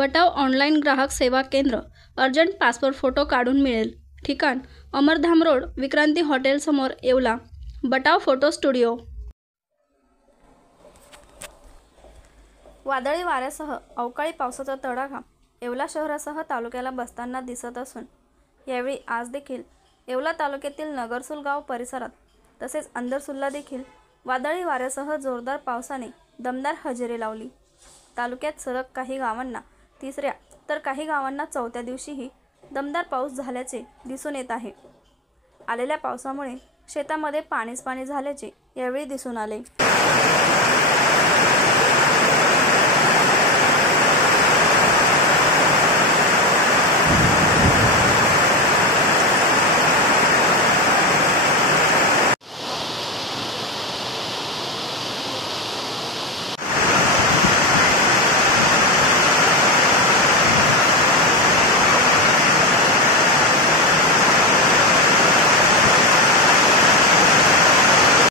बटाव online ग्राहक सेवा केंद्र। अर्जंट पासपोर्ट फोटो काढून मिळेल। ठिकाण अमरधाम रोड, विक्रांती हॉटेल समोर, येवला। बटाव photo studio. वादळी वाऱ्यासह अवकाळी पावसाचा तडाखा येवला शहरासह तालुक्याला बसताना दिसत असून यावेळी आज देखील येवला तालुक्यातील नगरसूल गाव परिसरात तसेच अंदरसूलला देखील वादळी वाऱ्यासह जोरदार पावसाने दमदार हजेरी लावली। तालुक्यात सलग काही गावांना तिसऱ्या तर काही गावांना चौथ्या दिवशीही दमदार पाऊस झाल्याचे दिसून येत आहे। आलेल्या पावसामुळे शेतामध्ये पाणीच पाणी झाल्याचे यावेळी दिसून आले।